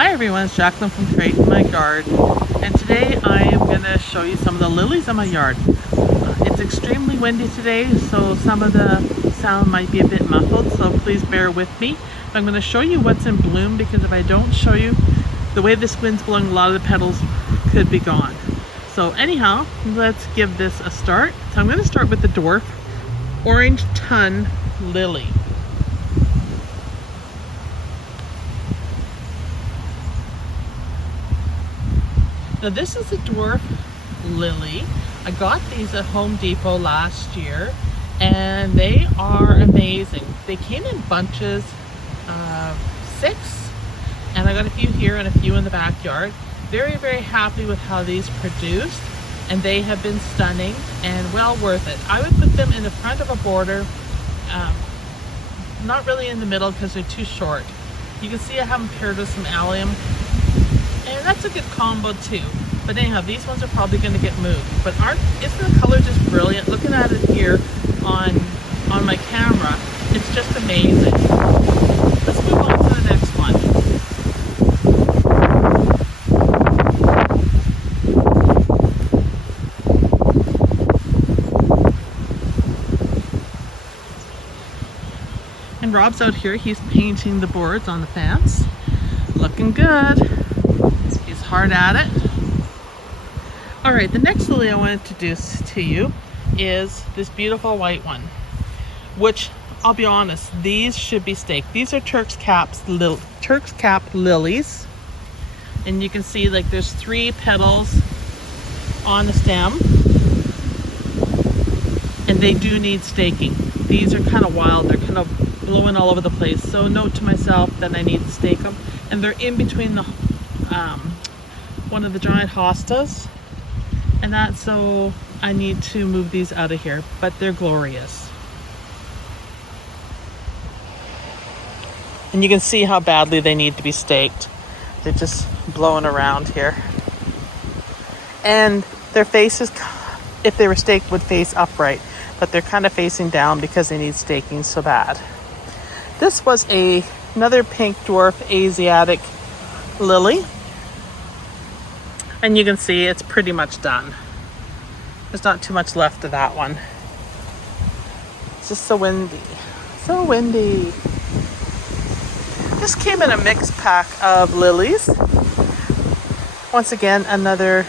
Hi everyone, it's Jacqueline from Creating My Garden, and today I am going to show you some of the lilies in my yard. It's extremely windy today, so some of the sound might be a bit muffled, so please bear with me. But I'm going to show you what's in bloom, because if I don't show you the way this wind's blowing, a lot of the petals could be gone. So anyhow, let's give this a start. So I'm going to start with the dwarf orange ton lily. Now this is a dwarf lily. I got these at Home Depot last year and they are amazing. They came in bunches of 6, and I got a few here and a few in the backyard. Very, very happy with how these produced, and they have been stunning and well worth it. I would put them in the front of a border, not really in the middle because they're too short. You can see I have them paired with some allium, and that's a good combo too. But anyhow, these ones are probably going to get moved. But isn't the color just brilliant? Looking at it here on my camera, it's just amazing. Let's move on to the next one. And Rob's out here, he's painting the boards on the fence. Looking good. He's hard at it. All right, the next lily I want to introduce to you is this beautiful white one, which I'll be honest, these should be staked. These are Turks cap lilies, and you can see like there's 3 petals on the stem, and they do need staking. These are kind of wild, they're kind of blowing all over the place. So note to myself that I need to stake them, and they're in between the one of the giant hostas. And that's so I need to move these out of here, but they're glorious. And you can see how badly they need to be staked. They're just blowing around here. And their faces, if they were staked, would face upright, but they're kind of facing down because they need staking so bad. This was another pink dwarf Asiatic lily. And you can see it's pretty much done. There's not too much left of that one. It's just so windy. So windy. This came in a mixed pack of lilies. Once again, another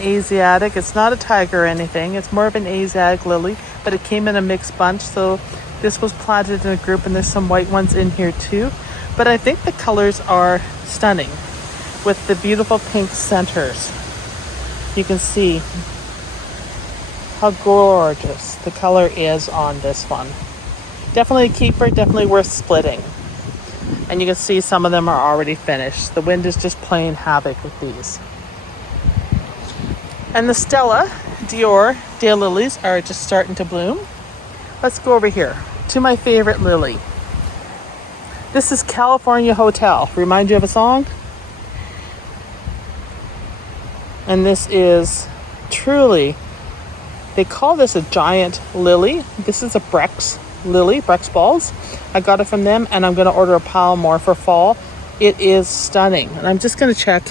Asiatic. It's not a tiger or anything. It's more of an Asiatic lily, but it came in a mixed bunch. So this was planted in a group, and there's some white ones in here too. But I think the colors are stunning, with the beautiful pink centers. You can see how gorgeous the color is on this one. Definitely a keeper, definitely worth splitting. And you can see some of them are already finished. The wind is just playing havoc with these. And the Stella Dior daylilies are just starting to bloom. Let's go over here to my favorite lily. This is California Hotel. Remind you of a song? And this is truly, they call this a giant lily. This is a Brex lily, Brex balls. I got it from them, and I'm going to order a pile more for fall. It is stunning. And I'm just going to check.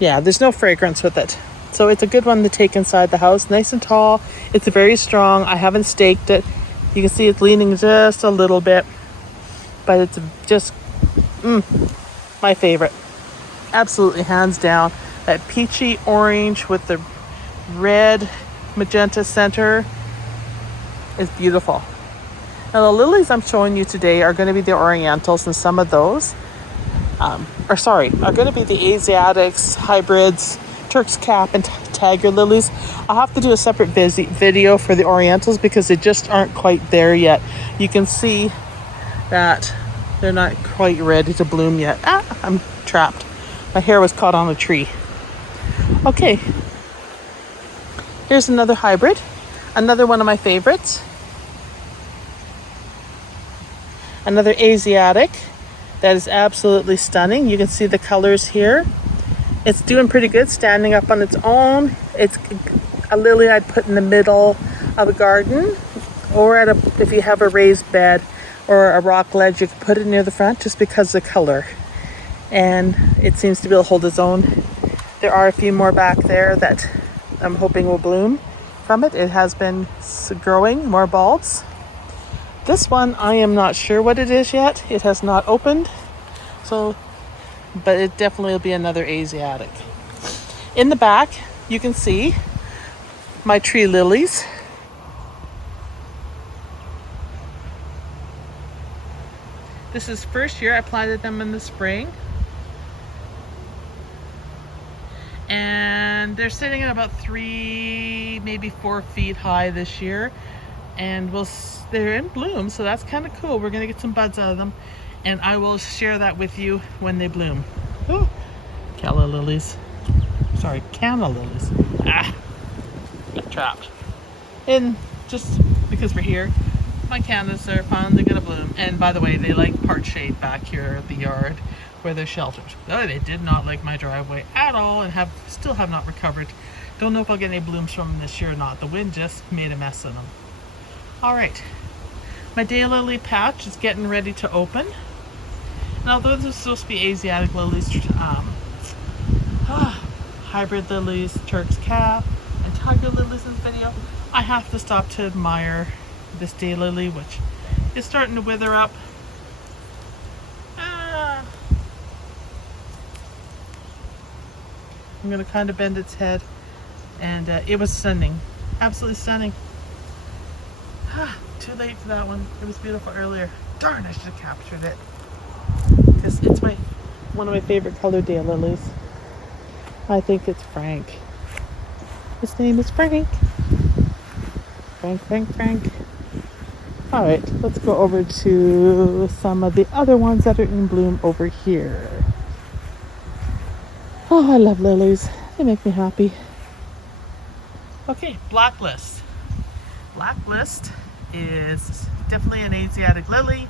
Yeah, there's no fragrance with it. So it's a good one to take inside the house. Nice and tall. It's very strong. I haven't staked it. You can see it's leaning just a little bit. But it's just my favorite. Absolutely, hands down. That peachy orange with the red magenta center is beautiful. Now the lilies I'm showing you today are going to be the Orientals, and some of those are going to be the Asiatics, hybrids, Turks cap, and tiger lilies. I'll have to do a separate video for the Orientals because they just aren't quite there yet. You can see that they're not quite ready to bloom yet. I'm trapped. My hair was caught on a tree. Okay, here's another hybrid, another one of my favorites, another Asiatic that is absolutely stunning. You can see the colors here. It's doing pretty good, standing up on its own. It's a lily I'd put in the middle of a garden, or if you have a raised bed or a rock ledge, you can put it near the front just because the color and it seems to be able to hold its own. There are a few more back there that I'm hoping will bloom from it. It has been growing more bulbs. This one, I am not sure what it is yet. It has not opened, so, but it definitely will be another Asiatic. In the back, you can see my tree lilies. This is first year. I planted them in the spring. And they're sitting at about 3, maybe 4 feet high this year. And they're in bloom, so that's kind of cool. We're gonna get some buds out of them, and I will share that with you when they bloom. Ooh, calla lilies. Sorry, canna lilies. Ah, got trapped. And just because we're here, my cannas are finally gonna bloom. And by the way, they like part shade back here at the yard where they're sheltered. Oh, they did not like my driveway at all, and still have not recovered. Don't know if I'll get any blooms from them this year or not. The wind just made a mess of them. All right, my daylily patch is getting ready to open. And although this is supposed to be Asiatic lilies, hybrid lilies, Turks cap, and Tango lilies in the video, I have to stop to admire this daylily, which is starting to wither up. I'm gonna kind of bend its head, and it was stunning, absolutely stunning. Too late for that one. It was beautiful earlier. Darn, I should have captured it. Because it's one of my favorite colored daylilies. I think it's Frank. His name is Frank. Frank. Alright, let's go over to some of the other ones that are in bloom over here. Oh, I love lilies. They make me happy. Okay, BlackList. BlackList is definitely an Asiatic lily,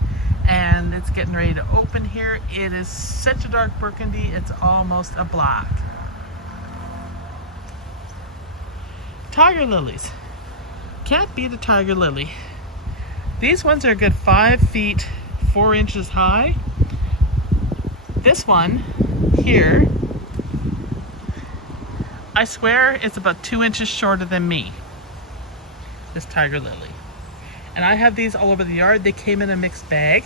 and it's getting ready to open here. It is such a dark burgundy, it's almost a black. Tiger lilies. Can't beat a tiger lily. These ones are a good 5 feet 4 inches high. This one here, I swear it's about 2 inches shorter than me. This tiger lily. And I have these all over the yard. They came in a mixed bag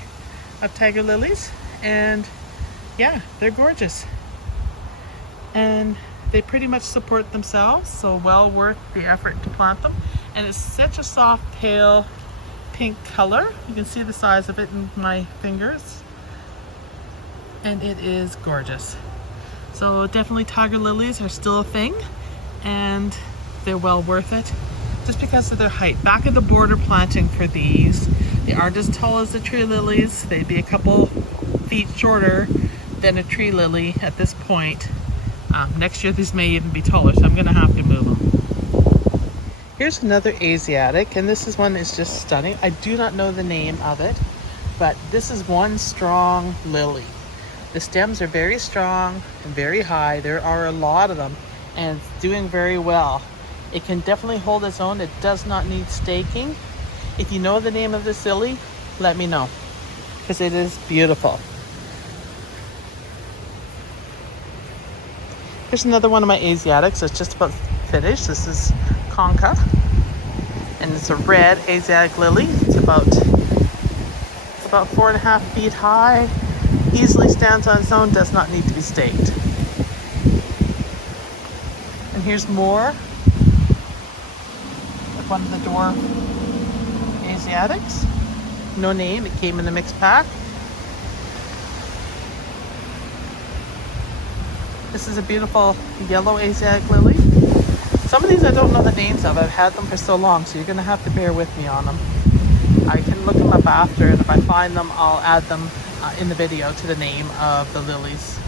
of tiger lilies, and yeah, they're gorgeous. And they pretty much support themselves, so well worth the effort to plant them. And it's such a soft, pale pink color. You can see the size of it in my fingers. And it is gorgeous. So definitely tiger lilies are still a thing, and they're well worth it. Just because of their height. Back at the border planting for these, they aren't as tall as the tree lilies. They'd be a couple feet shorter than a tree lily at this point. Next year these may even be taller, so I'm gonna have to move them. Here's another Asiatic, and this one is just stunning. I do not know the name of it, but this is one strong lily. The stems are very strong and very high. There are a lot of them, and it's doing very well. It can definitely hold its own. It does not need staking. If you know the name of this lily, let me know, because it is beautiful. Here's another one of my Asiatics. It's just about finished. This is Conca, and it's a red Asiatic lily. It's about 4.5 feet high. Easily stands on its own. Does not need to be staked. And here's more. One of the dwarf Asiatics. No name, it came in a mixed pack. This is a beautiful yellow Asiatic lily. Some of these I don't know the names of. I've had them for so long, so you're going to have to bear with me on them. I can look them up after, and if I find them, I'll add them in the video to the name of the lilies.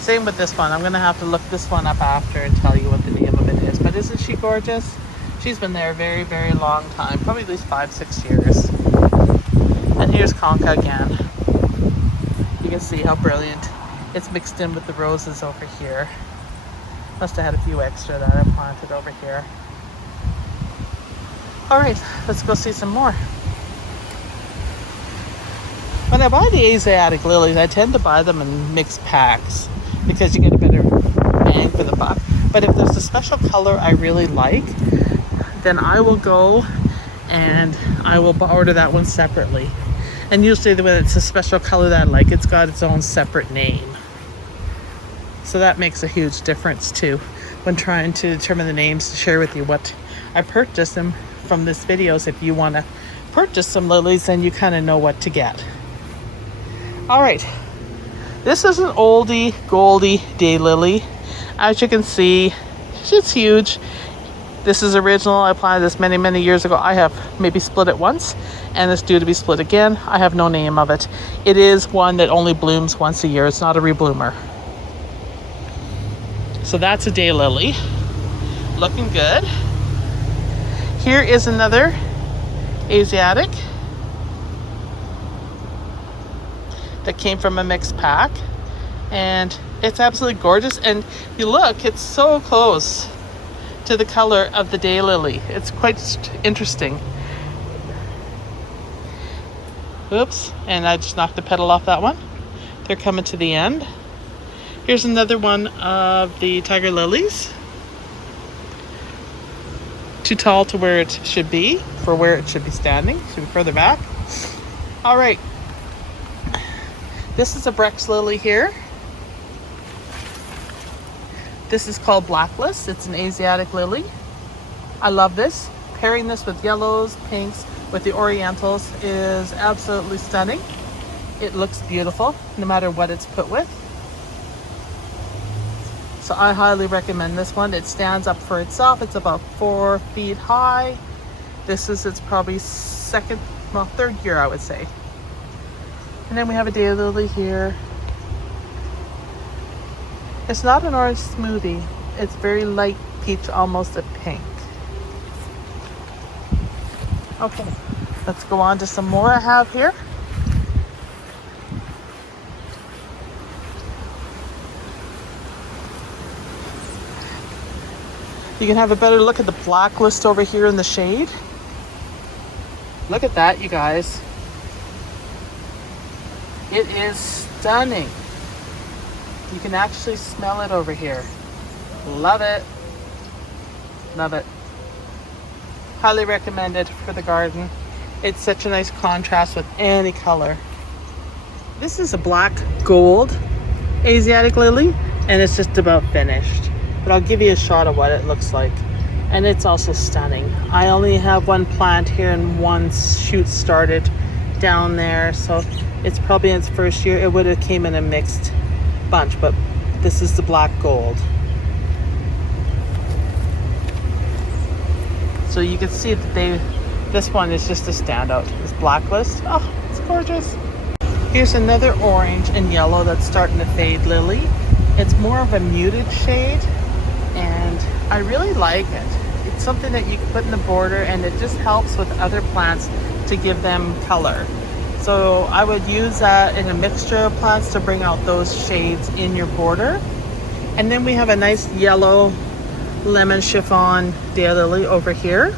Same with this one. I'm gonna have to look this one up after and tell you what the name of it is. But isn't she gorgeous? She's been there a very, very long time, probably at least 5-6 years. And here's Conca again. You can see how brilliant it's mixed in with the roses over here. Must have had a few extra that I planted over here. All right, let's go see some more. When I buy the Asiatic lilies, I tend to buy them in mixed packs because you get a better bang for the buck. But if there's a special color I really like, then I will go and I will order that one separately. And usually when it's a special color that I like, it's got its own separate name. So that makes a huge difference too when trying to determine the names to share with you what I purchased them from this video. So if you want to purchase some lilies, then you kind of know what to get. All right, this is an oldie goldie daylily. As you can see, it's huge. This is original. I planted this many years ago. I have maybe split it once, and it's due to be split again. I have no name of it. It is one that only blooms once a year. It's not a rebloomer. So that's a daylily, looking good. Here is another Asiatic that came from a mixed pack, and it's absolutely gorgeous. And you look, it's so close to the color of the daylily. It's quite interesting. Oops, and I just knocked the petal off that one. They're coming to the end. Here's another one of the tiger lilies. Too tall to where it should be, for where it should be standing. Should be further back. All right. This is a Brex lily here. This is called BlackList. It's an Asiatic lily. I love this. Pairing this with yellows, pinks, with the Orientals is absolutely stunning. It looks beautiful no matter what it's put with. So I highly recommend this one. It stands up for itself. It's about 4 feet high. This is its probably third year, I would say. And then we have a daylily here. It's not an orange smoothie. It's very light peach, almost a pink. Okay, let's go on to some more I have here. You can have a better look at the BlackList over here in the shade. Look at that, you guys. It is stunning. You can actually smell it over here. Love it. Love it. Highly recommended for the garden. It's such a nice contrast with any color. This is a black gold Asiatic lily, and it's just about finished. But I'll give you a shot of what it looks like. And it's also stunning. I only have one plant here and one shoot started down there, so it's probably in its first year. It would have came in a mixed bunch, but this is the black gold. So you can see that this one is just a standout. This BlackList, oh, it's gorgeous. Here's another orange and yellow that's starting to fade lily. It's more of a muted shade, and I really like it. It's something that you can put in the border, and it just helps with other plants to give them color. So I would use that in a mixture of plants to bring out those shades in your border. And then we have a nice yellow lemon chiffon daylily over here.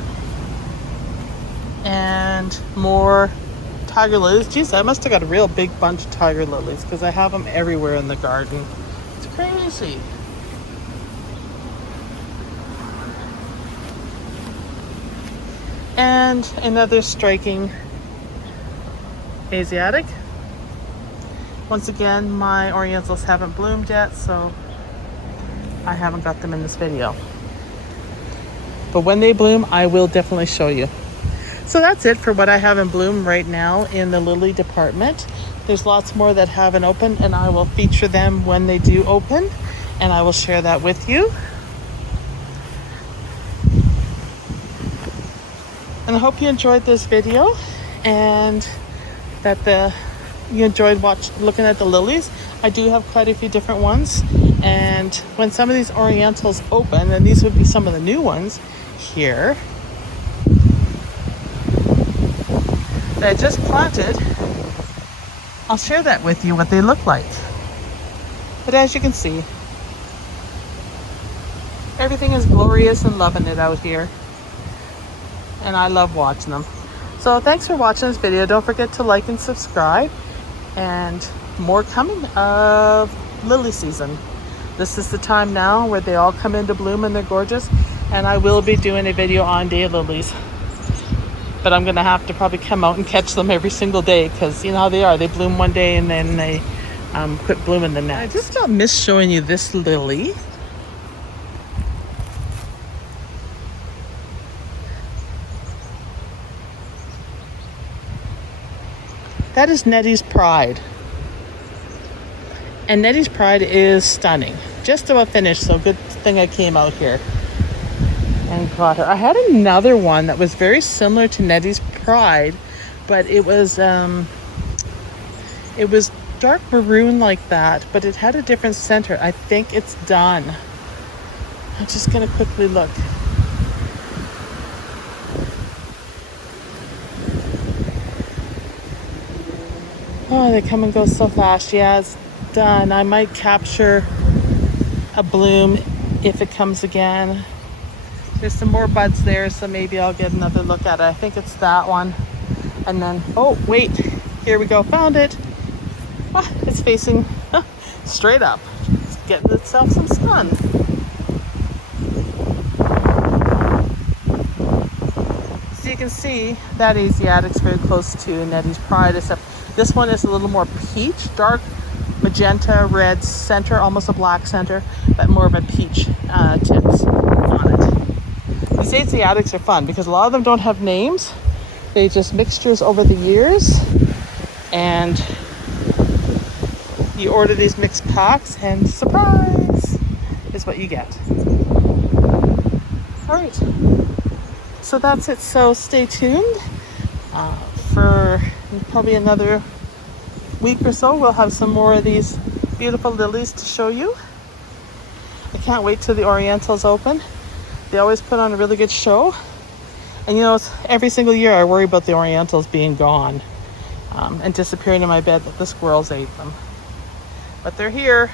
And more tiger lilies. Geez, I must have got a real big bunch of tiger lilies because I have them everywhere in the garden. It's crazy. And another striking Asiatic. Once again, my Orientals haven't bloomed yet, so I haven't got them in this video. But when they bloom, I will definitely show you. So that's it for what I have in bloom right now in the lily department. There's lots more that haven't opened, and I will feature them when they do open, and I will share that with you. And I hope you enjoyed this video, and that you enjoyed looking at the lilies. I do have quite a few different ones, and when some of these Orientals open, and these would be some of the new ones here that I just planted, I'll share that with you, what they look like. But as you can see, everything is glorious and loving it out here, and I love watching them. So thanks for watching this video. Don't forget to like and subscribe, and more coming of lily season. This is the time now where they all come into bloom and they're gorgeous, and I will be doing a video on daylilies. But I'm gonna have to probably come out and catch them every single day, because you know how they are. They bloom one day and then they quit blooming the next. I just got missed showing you this lily. That is Nettie's Pride. And Nettie's Pride is stunning. Just about finished, so good thing I came out here and got her. I had another one that was very similar to Nettie's Pride, but it was dark maroon like that, but it had a different center. I think it's done. I'm just gonna quickly look. Oh, they come and go so fast. Yeah, it's done. I might capture a bloom if it comes again. There's some more buds there, so maybe I'll get another look at it. I think it's that one. And then, oh, wait. Here we go. Found it. Ah, it's facing straight up. It's getting itself some sun. So you can see that Asiatic's very close to Nettie's Pride, except this one is a little more peach, dark magenta, red center, almost a black center, but more of a peach tints on it. These Asiatics are fun because a lot of them don't have names. They just mixtures over the years, and you order these mixed packs and surprise is what you get. All right, so that's it. So stay tuned for probably another week or so. We'll have some more of these beautiful lilies to show you. I can't wait till the Orientals open. They always put on a really good show. And you know, every single year I worry about the Orientals being gone and disappearing in my bed, that the squirrels ate them. But they're here,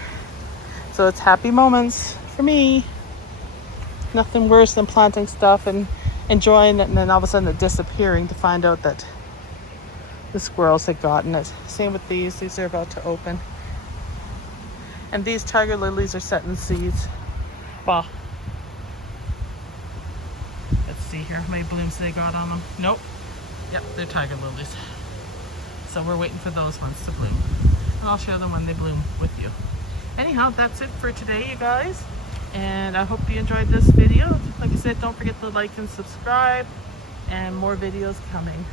so it's happy moments for me. Nothing worse than planting stuff and enjoying it, and then all of a sudden it disappearing to find out that the squirrels had gotten it. Same with these. These are about to open. And these tiger lilies are setting seeds. Bah. Let's see here how many blooms they got on them. Nope. Yep, they're tiger lilies. So we're waiting for those ones to bloom. And I'll share them when they bloom with you. Anyhow, that's it for today, you guys. And I hope you enjoyed this video. Like I said, don't forget to like and subscribe. And more videos coming.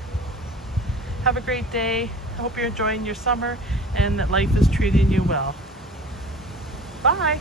Have a great day. I hope you're enjoying your summer and that life is treating you well. Bye.